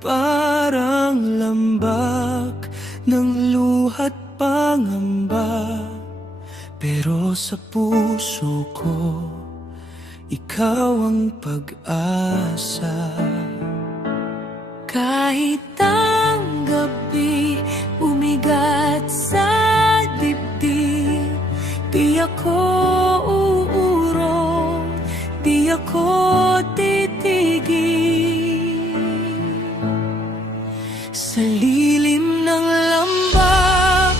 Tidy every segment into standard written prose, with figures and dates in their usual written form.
Parang lambak ng luha't pangamba, pero sa puso ko ikaw ang pag-asa. Kahit ang gabi umigat sa dibdib, di ako uurong, di ako titigil. Sa lilim ng lambak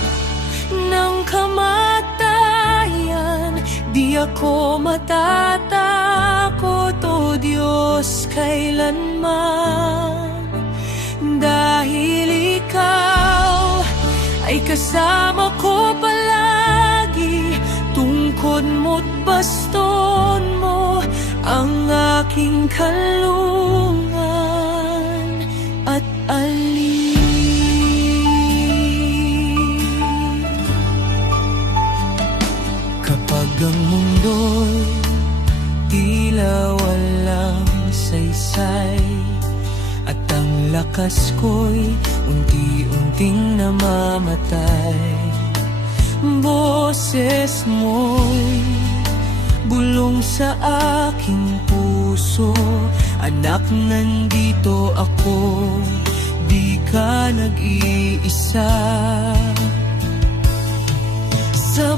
ng kamatayan, di ako matatakot, o Diyos, kailanman. Dahil ikaw ay kasama ko palagi, tungkod mo't baston mo ang aking kalungan at alin. Kapag ang mundo'y tila walang saysay, at ang lakas ko'y unti-unting namamatay, boses mo'y bulong sa aking puso. Anak, nandito ako, di ka nag-iisa. Sa